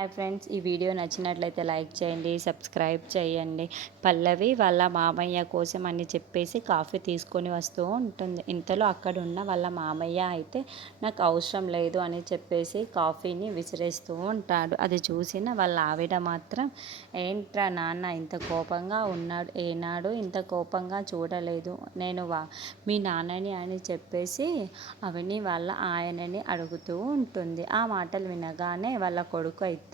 Hi friends, ఈ video నచ్చినట్లయితే like చేయండి, సబ్స్క్రైబ్ చేయండి. పల్లవి వాళ్ళ మామయ్య కోసం అని చెప్పేసి కాఫీ తీసుకొని వస్తూ ఉంటుంది. ఇంతలో అక్కడ ఉన్న వాళ్ళ మామయ్య అయితే నాకు అవసరం లేదు అని చెప్పేసి కాఫీని విసిరేస్తూ ఉంటాడు. అది చూసిన వాళ్ళ ఆవిడ మాత్రం, ఏంట్రా నాన్న ఇంత కోపంగా ఉన్నాడు, ఏనాడు ఇంత కోపంగా చూడలేదు నేను మీ నాన్నని అని చెప్పేసి అవని వాళ్ళ ఆయనని అడుగుతూ ఉంటుంది. ఆ మాటలు వినగానే వాళ్ళ కొడుకు అయితే,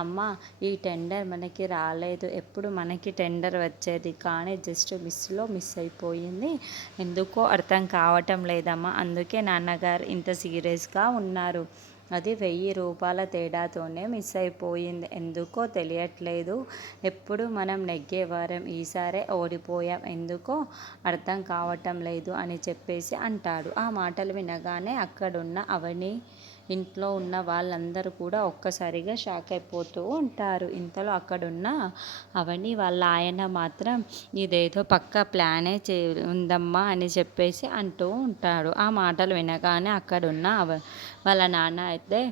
అమ్మ ఈ టెండర్ మనకి రాలేదు, ఎప్పుడు మనకి టెండర్ వచ్చేది కానీ జస్ట్ మిస్ అయిపోయింది, ఎందుకో అర్థం కావటం లేదమ్మా, అందుకే నాన్నగారు ఇంత సీరియస్గా ఉన్నారు. అది 1000 రూపాయల తేడాతోనే మిస్ అయిపోయింది, ఎందుకో తెలియట్లేదు. ఎప్పుడు మనం నెగ్గేవారం, ఈసారే ఓడిపోయాం, ఎందుకో అర్థం కావటం లేదు అని చెప్పేసి అంటాడు. ఆ మాటలు వినగానే అక్కడున్న అవని ఇంట్లో ఉన్న వాళ్ళందరూ కూడా ఒక్కసారిగా షాక్ అయిపోతూ ఉంటారు. ఇంతలో అక్కడున్న అవని వాళ్ళ ఆయన మాత్రం, ఇదేదో పక్క ప్లానే ఉందమ్మా అని చెప్పేసి అంటూ ఉంటాడు. ఆ మాటలు వినగానే అక్కడున్న వాళ్ళ నాన్న అయితే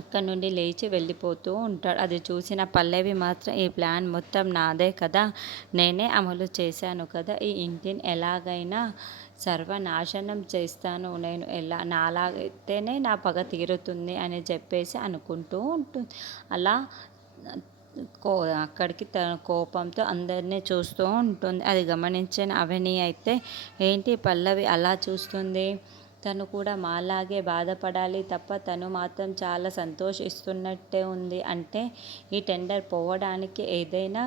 అక్కడి నుండి లేచి వెళ్ళిపోతూ ఉంటాడు. అది చూసిన పల్లవి మాత్రం, ఈ ప్లాన్ మొత్తం నాదే కదా, నేనే అమలు చేశాను కదా, ఈ ఇంటిని ఎలాగైనా సర్వనాశనం చేస్తాను, నేను నాలాగైతేనే నా పగ తీరుతుంది అని చెప్పేసి అనుకుంటూ ఉంటుంది. అలా కో అక్కడికి తన కోపంతో అందరినీ చూస్తూ ఉంటుంది. అది గమనించిన అవని అయితే, ఏంటి పల్లవి అలా చూస్తుంది, తను కూడా మాలాగే బాధపడాలి తప్ప తను మాత్రం చాలా సంతోషిస్తున్నట్టే ఉంది, అంటే ఈ టెండర్ పోవడానికి ఏదైనా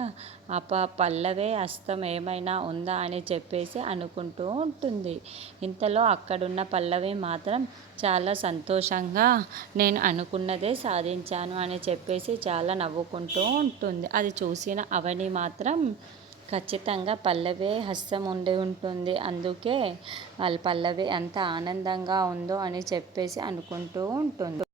పల్లవే హస్తం ఏమైనా ఉందా అని చెప్పేసి అనుకుంటూ ఉంటుంది. ఇంతలో అక్కడున్న పల్లవి మాత్రం చాలా సంతోషంగా, నేను అనుకున్నదే సాధించాను అని చెప్పేసి చాలా నవ్వుకుంటూ ఉంటుంది. అది చూసిన అవని మాత్రం, ఖచ్చితంగా పల్లవే హస్తం ఉండి ఉంటుంది, అందుకే వాళ్ళ పల్లవి ఎంత ఆనందంగా ఉందో అని చెప్పేసి అనుకుంటూ ఉంటుంది.